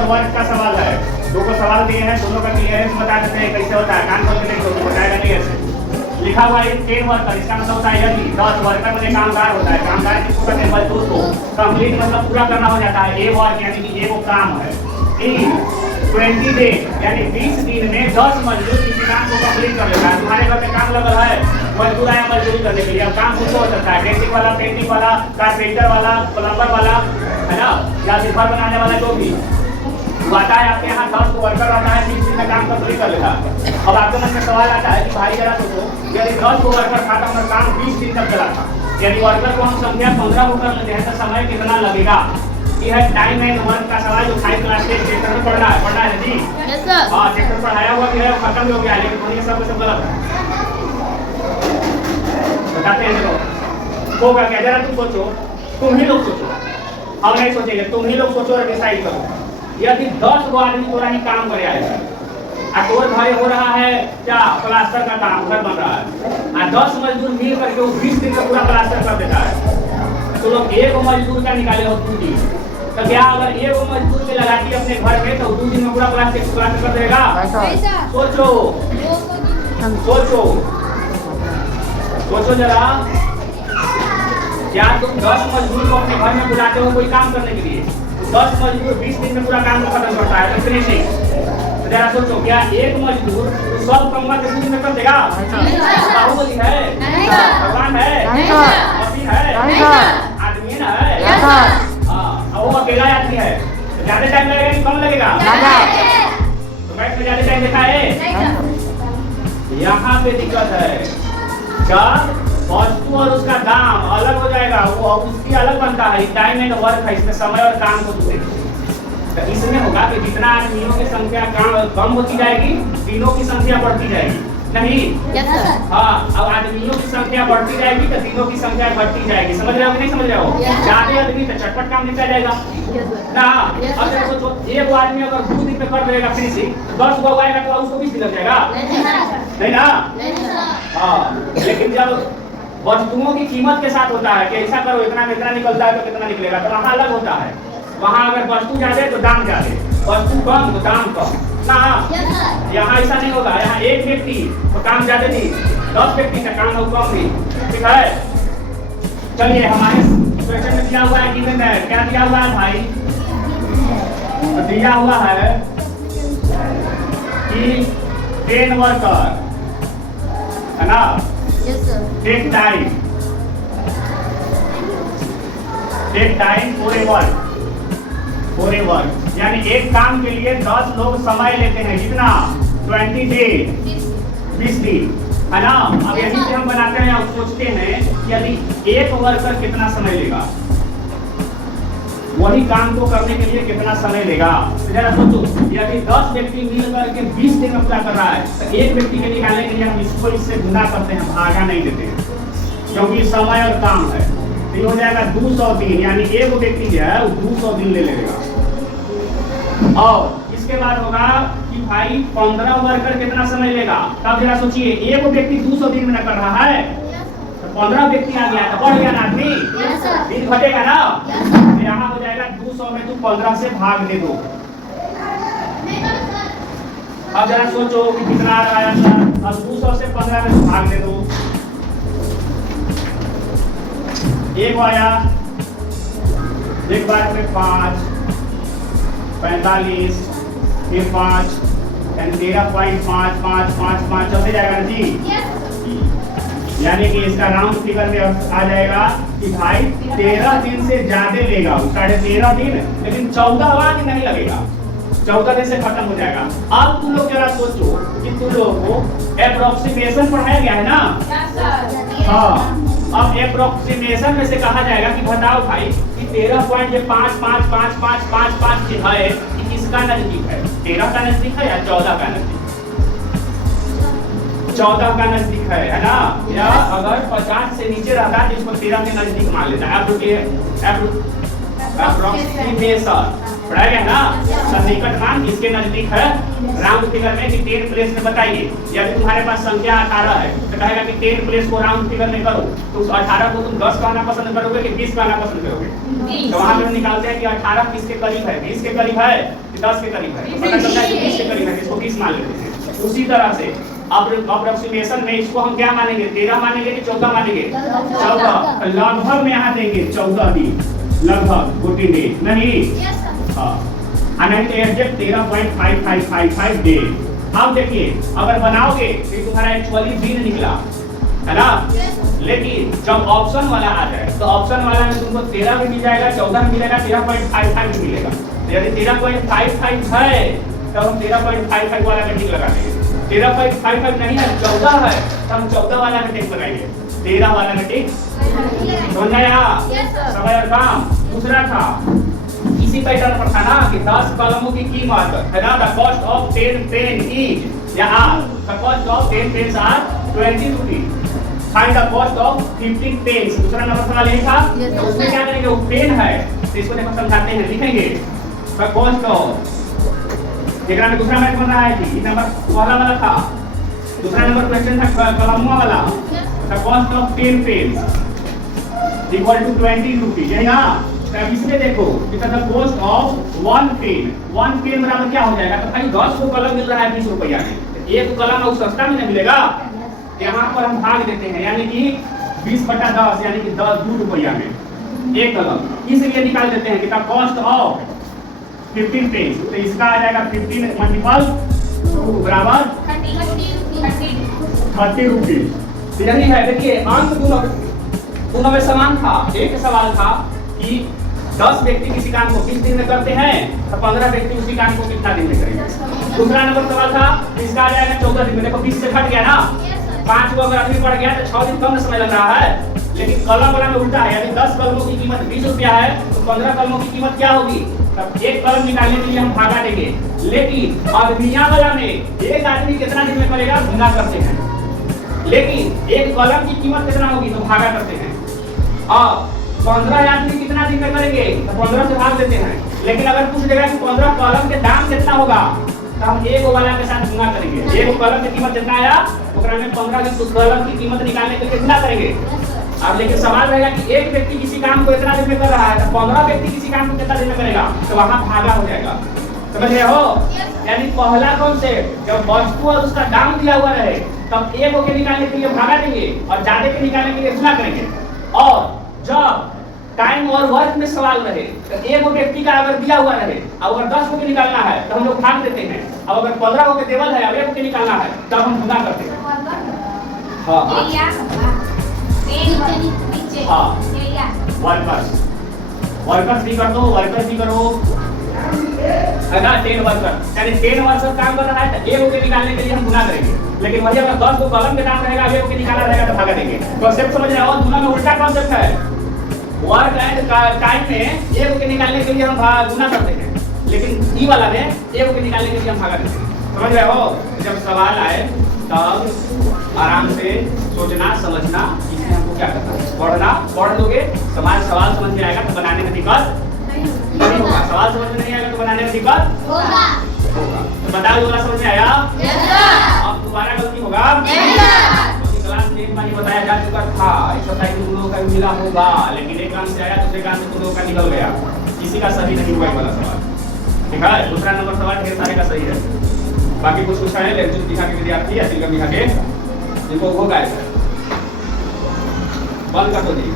और वर्क का सवाल है। दो को सवाल दिए हैं, दोनों का क्लियरेंस बता देते हैं कैसे होता है। कान खोल के देख लो, बताएगा नहीं ऐसे। लिखा हुआ है 10 वर्कर, इसका मतलब होता है यदि 10 वर्कर में कामगार होता है। कामगार किसको कहते हैं? मजदूर को। कंप्लीट मतलब पूरा करना हो जाता है। ए वर्क यानी कि ये वो काम है। 20 डे यानी 20 दिन में 10 मजदूर किसी काम को कंप्लीट कर लेता है। तुम्हारे घर में काम लगल है, मजदूर आया मजदूरी करने के लिए। अब काम कुछ हो सकता है, डेंटिंग वाला, पेंटिंग वाला, कारपेंटर वाला, प्लम्बर वाला, है ना, या फिर घर बनाने वाला, जो भी आता है आपके यहाँ 10 वर्कर आता है, 20 दिन में काम कंप्लीट कर लेता है। अब आपके मन में सवाल आता है कि भाई जरा सोचो, यदि 10 वर्कर था तो हमारा काम 20 दिन तक चला था। यदि वर्कर को हम संख्या 15 को कर लेते हैं तो समय कितना लगेगा? ये है टाइम एंड वर्क का सवाल जो 5 क्लास के चैप्टर में पढ़ना है जी। Yes sir. हाँ, चैप्टर पढ़ाया हुआ भी है, खत्म भी हो गया, लेकिन उन्हीं सब गलत है। बताते हैं देखो होगा क्या, जरा तुम सोचो, तुम ही लोग सोचो, हम नहीं सोचेंगे, तुम ही लोग सोचो और डिसाइड करो। यदि 10 गो आदमी पूरा ही काम करे आएगा, और घर हो रहा है क्या प्लास्टर का काम, घर बन रहा है, 10 मजदूर मिल करके 20 दिन में पूरा प्लास्टर कर देता है, तो लोग एक मजदूर का निकाले हो 2 दिन, तो क्या अगर एक मजदूर के लगाती अपने घर में तो 2 दिन में पूरा प्लास्टर कर देगा? सोचो सोचो सोचो जरा, क्या तुम 10 मजदूर को अपने घर में बुलाते हो कोई काम करने के लिए? 10 मजदूर 20 दिन में पूरा काम खत्म करता है, इतने से जरा सोचो, क्या एक मजदूर सब काम 2 दिन में कर देगा? बाहुबली है, भगवान है, मशीन है, आदमी है, वो अकेला आदमी है, तो ज्यादा टाइम लगेगा कि कम लगेगा? तो मैथ में ज्यादा टाइम देखा है? यहाँ पे दिक्कत है, जब वस्तु और उसका दाम अलग हो जाएगा, वो उसकी अलग बनता है। टाइम एंड वर्क है, इसमें समय और काम को दूसरे, तो इसमें होगा कि जितना आदमियों की संख्या कम होती जाएगी, दिनों की संख्या बढ़ती जाएगी, नहीं? हाँ, अब आदमियों की संख्या बढ़ती जाएगी तो दिनों की संख्या घटती जाएगी। समझ रहे हो कि नहीं समझ रहे हो? ज्यादा आदमी तो चटपट काम निपटा जाएगा ना। अब सोचो, एक आदमी अगर 2 दिन में कर देगा फिनिशिंग, 10 गो आएगा तो उसको 20 दिन लग जाएगा, नहीं ना? हाँ, लेकिन जब वस्तुओं की कीमत के साथ होता है कि ऐसा करो इतना में इतना निकलता है तो कितना निकलेगा, तो वहाँ अलग होता है। वहाँ अगर वस्तु ज्यादा तो दाम ज्यादा, वस्तु कम तो दाम कम ना। यहाँ ऐसा नहीं होगा, यहाँ एक व्यक्ति तो काम ज्यादा नहीं, 10 व्यक्ति का काम कम नहीं, ठीक है? चलिए, हमारे क्वेश्चन में दिया हुआ है, गिवन है, क्या दिया हुआ है भाई? तो दिया हुआ है कि 10 वर्कर, है ना, टेक टाइम पूरे वर्क, यानी एक काम के लिए 10 लोग समय लेते हैं, कितना? 20 डे, 20 दिन, है ना? अब यही से हम बनाते हैं और सोचते हैं कि यदि एक वर्कर कितना समय लेगा, वही काम को करने के लिए कितना समय लेगा। तो जरा सोचो, यदि 10 व्यक्ति मिल करके 20 दिन में पूरा कर रहा है, तो एक व्यक्ति के निकालने के लिए हम इसको इससे गुना करते हैं, भागा नहीं देते, क्योंकि समय और काम है। तो हो जाएगा 200 दिन, यानी एक व्यक्ति जो है वो 200 दिन ले लेगा। और इसके बाद होगा कि भाई 15 वर्कर कितना समय लेगा। तब जरा सोचिए, एक व्यक्ति 200 दिन में न कर रहा है, तो 15 व्यक्ति आ गया तो बढ़ गया ना आदमी, दिन घटेगा ना। तो यहाँ हो जाएगा 200 में तुम 15 से भाग दे दो। अब जरा सोचो कि कितना आ रहा है, अब 200 से 15 में भाग दे दो। एक आया, एक बार में 5, 45, फिर 5, 13.5 चलते जाएगा ना जी। यानी कि इसका राउंड फिगर में आ जाएगा कि भाई 13 दिन से ज्यादा लेगा, 13.5 दिन, लेकिन 14वां दिन नहीं लगेगा, 14 दिन से खत्म हो जाएगा। अब तुम लोग जरा सोचो कि तुम लोगों को एप्रोक्सीमेशन पढ़ाया गया है ना। हाँ, अब एप्रोक्सीमेशन में से कहा जाएगा कि बताओ भाई कि 13.5 है, कि किसका नजदीक है? 13 का नजदीक है या 14 का नजदीक? 14 का नजदीक है ना? या अगर 50 से नीचे रहता है तो इसको 13 के नजदीक मान लेता है। एप्रोक्सीमेशन पढ़ाया गया ना, सन्निकट मान किसके नजदीक है? राउंड फिगर में कि 10 प्लेस में बताइए। यदि तुम्हारे पास संख्या 18 है तो कहेगा कि 10 प्लेस को राउंड फिगर में करो, तो उस 18 को तुम 10 कहना पसंद करोगे कि 20 कहना पसंद करोगे? तो वहां पे हम निकालते हैं कि 18 किसके करीब है, 20 के करीब है कि 10 के करीब है? तो पता चलता है कि 20 के करीब है, इसको 20 मान लेते हैं। उसी तरह से अप्रोक्सीमेशन में इसको हम क्या मानेंगे, 13 मानेंगे कि 14 मानेंगे? 14। लगभग में यहाँ देंगे 14 दिन, लगभग 14 डेज नहीं। हाँ, एग्जैक्ट 13.5555 डे। अब देखिए अगर बनाओगे तो तुम्हारा एक्चुअली दिन निकला है ना, लेकिन जब ऑप्शन वाला आ जाए तो ऑप्शन वाला में तुमको 13 भी मिल जाएगा, 14 भी मिलेगा, 13.55 भी मिलेगा। तो यदि 13.55 है तो हम 13.55 वाला में टिक लगा देंगे। 13.55 नहीं है, 14 है तो हम 14 वाला में टिक लगाएंगे, 13 वाला में टिक। समझ आया? समय और काम। दूसरा था इसी पैटर्न पर था ना कि 10 कलमों की कीमत है ना, the cost of 10 pen is या are, the cost of 10 pens are 20 rupees, find the cost of 15 pens. दूसरा नंबर सवाल यही था। तो उसमें क्या करेंगे, वो पेन है तो इसको देखो समझाते हैं, लिखेंगे द कॉस्ट ऑफ, देखना में दूसरा मैथ बन रहा है कि नंबर पहला वाला था, दूसरा नंबर क्वेश्चन था कलमों वाला, the cost of 10 pens equal to 20 rupees, यही ना। तब इसमें देखो the cost of 1 pen, 1 pen बराबर क्या हो जाएगा, तो भाई 10 को कलम मिल रहा है 20 रुपया में, एक कलम और सस्ता में नहीं मिलेगा, यहाँ पर हम भाग देते हैं, यानी कि 20/10 यानी कि 2 रुपया में एक कलम, इसलिए निकाल देते हैं कि द कॉस्ट ऑफ 15 पेन, तो इसका आ जाएगा 15 मल्टीपल 2 बराबर 30 रुपीज। यही है, देखिए अंक दोनों में समान था। एक सवाल था कि 10 व्यक्ति किसी काम को 20 दिन में करते हैं तो 15 व्यक्ति उसी काम को कितना दिन में करेंगे। दूसरा नंबर सवाल था इसका आ जाएगा 14 दिन में। देखो 20 से घट गया ना, 5 को अगर आदमी पड़ गया तो 6 दिन कम समय लग रहा है, लेकिन कलम वाला में उल्टा है, यदि 10 कलमों की कीमत 20 रुपया है तो 15 कलमों की कीमत क्या होगी, तब एक कलम निकालने के लिए हम भागा देंगे। लेकिन अदमिया वाला में एक आदमी कितना दिन में करेगा, गुना करते हैं, लेकिन एक कलम की कीमत कितना होगी तो भागा करते हैं। और 15 आदमी कितना दिन में करेंगे तो 15 से भाग देते हैं, लेकिन अगर पूछ देगा कि 15 कलम के दाम कितना होगा तो हम एक वाला के साथ गुना करेंगे। एक कलम की कीमत कितना आया, ओकरा में 15 की कलम की कीमत निकालने के लिए गुना करेंगे। अब लेकिन सवाल रहेगा कि एक व्यक्ति किसी काम को इतना दिन में कर रहा है तो 15 व्यक्ति किसी काम को कितना दिन में करेगा, तो वहां भागा हो जाएगा। समझ रहे हो? यानी पहला कॉन्सेप्ट, जब वस्तु और उसका दाम दिया हुआ रहे तब एक को निकालने के लिए भागा देंगे और ज्यादा के निकालने के लिए गुना करेंगे। और जब टाइम और वर्क में सवाल रहे तो एक व्यक्ति का अगर दिया हुआ रहे और अगर 10 को निकालना है तो हम लोग भाग देते हैं, अब अगर 15 को टेबल है और एक को निकालना है तब हम गुना करते हैं। हाँ वर्कर्स भी कर दो, वर्कर्स भी करो है ना, 10 वर्कर यानी 10 वर्कर काम कर रहा है तो एक को निकालने के लिए हम गुना करेंगे, लेकिन वही अगर 10 को कलम के दाम रहेगा एक को निकाला रहेगा तो भागा देंगे। कॉन्सेप्ट समझ रहे हो? दोनों में उल्टा कॉन्सेप्ट है। वर्क एंड टाइम में एक को निकालने के लिए हम गुना करते हैं, लेकिन ई वाला में एक को निकालने के लिए हम भागा देते हैं। समझ रहे हो? जब सवाल आए तब आराम से सोचना समझना, इसमें हमको क्या करना है, पढ़ना, पढ़ लोगे सवाल समझ में आएगा तो बनाने में दिक्कत नहीं होगा। सवाल समझ में नहीं आएगा तो बनाने में दिक्कत होगा। तो बताओ वाला समझ में आया? अब दोबारा गलती होगा? क्लास 10 में बताया जा चुका था, एक्सरसाइज तुम लोगों का मिला होगा, लेकिन एक काम से आया दूसरे काम से तुम लोगों का निकल गया, किसी का सही नहीं हुआ वाला सवाल। ठीक है, दूसरा नंबर सवाल ढेर सारे का सही है, बाकी कुछ है लेक्चर दिखा के विद्यार्थी या दिखा के इनको होगा ऐसा बंद कर दो जी।